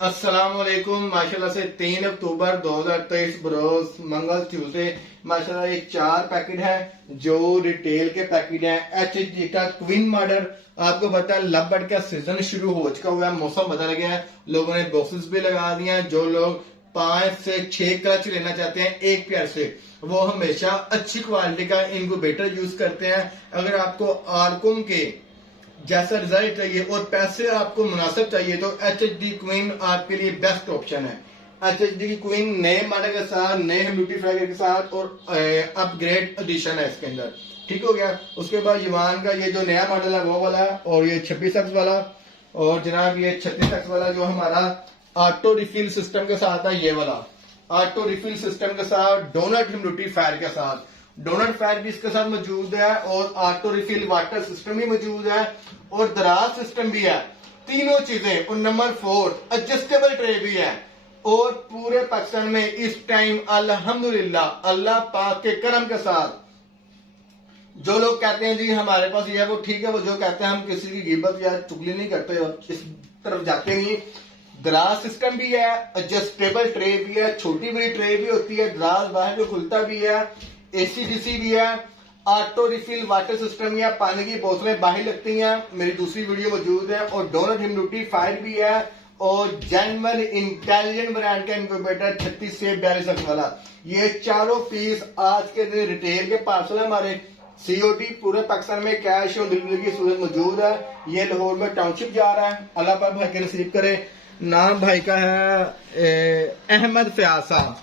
अस्सलाम वालेकुम। माशाल्लाह से 3 अक्टूबर 2023 बरोज मंगल ट्यूसडे माशाल्लाह ये 4 पैकेट है जो रिटेल के पैकेट है। HG का क्वीन मॉडल। आपको पता है लव का सीजन शुरू हो चुका हुआ है, मौसम बदल गया है, लोगों ने बॉक्सेस भी लगा दिए हैं। जो लोग 5 से 6 क्लच लेना चाहते हैं एक पेयर से, वो हमेशा अच्छी क्वालिटी का इनक्यूबेटर यूज करते हैं। अगर आपको आरकॉम के जैसा रिजल्ट चाहिए और पैसे आपको मुनासिब चाहिए तो HHD क्वीन आपके लिए बेस्ट ऑप्शन है। HHD की क्वीन नए मॉडल के साथ, नए ह्यूमिडिटी फैक्टर के साथ और अपग्रेड एडिशन है इसके अंदर। ठीक हो गया। उसके बाद युवान का ये जो नया मॉडल है वो वाला है, और ये 26x वाला, और जनाब ये 36x वाला जो हमारा ऑटो रिफिल सिस्टम के साथ है। ये वाला ऑटो रिफिल सिस्टम के साथ, डोनट ह्यूमिडिटी फैर के साथ, डोनट फैर भी इसके साथ मौजूद है, और ऑटो रिफिल वाटर सिस्टम भी मौजूद है, और दराज सिस्टम भी है। तीनों चीजें। और नंबर 4 एडजस्टेबल ट्रे भी है। और पूरे पाकिस्तान में इस टाइम अल्हम्दुलिल्लाह अल्लाह पाक के करम के साथ जो लोग कहते हैं जी हमारे पास ये है वो ठीक है, वो जो कहते हैं हम किसी की गिबत या चुगली नहीं करते और इस तरफ जाते नहीं। दराज सिस्टम भी है, एडजस्टेबल ट्रे भी है, छोटी बड़ी ट्रे भी होती है, दराज बाहर जो खुलता भी है, ACDC भी है, ऑटो रिफिल वाटर सिस्टम या पानी की बोतलें बाहर लगती हैं, मेरी दूसरी वीडियो मौजूद है, और डोनट ह्यूमिडिटी फायर भी है, और जेन्युइन इंटेलिजेंट ब्रांड का इनक्यूबेटर 36 से 42 वाला। ये चारों पीस आज के दिन रिटेल के पार्सल है हमारे। COD पूरे पाकिस्तान में कैश और डिलीवरी की सूरत मौजूद है। ये लाहौर में टाउनशिप जा रहा है, अल्लाह पाक भाई के नसीब करे। नाम भाई का है अहमद फयाज साहब,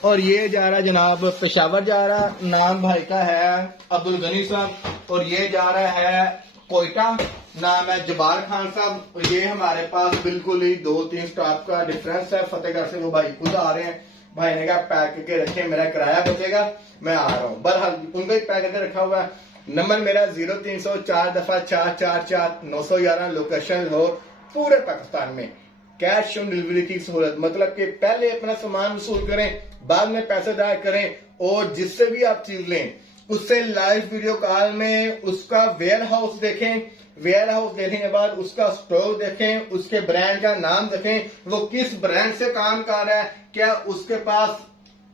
और ये जा रहा है जनाब पेशावर जा रहा है। नाम भाई का है अब्दुल गनी साहब, और ये जा रहा है कोयटा। नाम है जबार खान साहब। और ये हमारे पास बिल्कुल ही 2-3 स्टॉप का डिफरेंस है। फतेहगढ़ से वो भाई खुद आ रहे हैं, भाई ने कहा पैक करके रखे, मेरा किराया बचेगा, मैं आ रहा हूँ। बहरहाल उनका ही पैक करके रखा हुआ है। नंबर मेरा 0304 लोकेशन लाहौर। पूरे पाकिस्तान में कैश ऑन डिलीवरी की सहूलत, मतलब कि पहले अपना सामान वसूल करें, बाद में पैसे अदा करें, और जिससे भी आप चीज लें उससे लाइव वीडियो कॉल में उसका वेयर हाउस देखें। वेयर हाउस देखने के बाद उसका स्टॉक देखें, उसके ब्रांड का नाम देखें, वो किस ब्रांड से काम कर रहा है, क्या उसके पास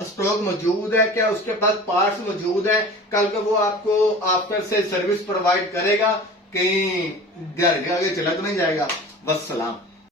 स्टॉक मौजूद है, क्या उसके पास पार्ट्स मौजूद है, कल को वो आपको आफ्टर से सर्विस प्रोवाइड करेगा, कहीं घर के आगे चला तो नहीं जाएगा। बस सलाम।